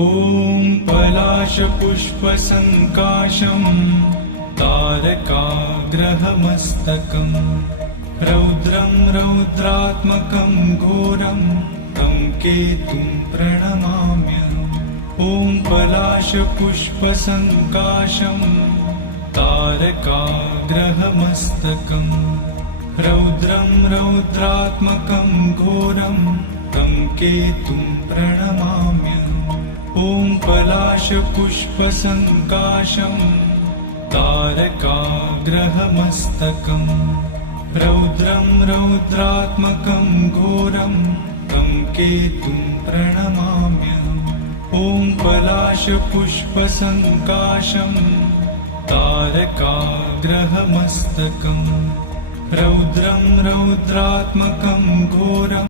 ॐ पलाशपुष्पसङ्काशं तारकाग्रहमस्तकं रौद्रं रौद्रात्मकं घोरं तं केतुं प्रणमाम्यहम्। ॐ पलाशपुष्पसङ्काशं तारकाग्रहमस्तकं रौद्रं रौद्रात्मकं घोरं तं केतुं प्रणमाम्यहम्। ॐ पलाशपुष्पसङ्काशं तारकाग्रहमस्तकं रौद्रं रौद्रात्मकं घोरं तं केतुं प्रणमाम्यहम्। ॐ पलाशपुष्पसङ्काशं तारकाग्रहमस्तकं रौद्रं रौद्रात्मकं घोरं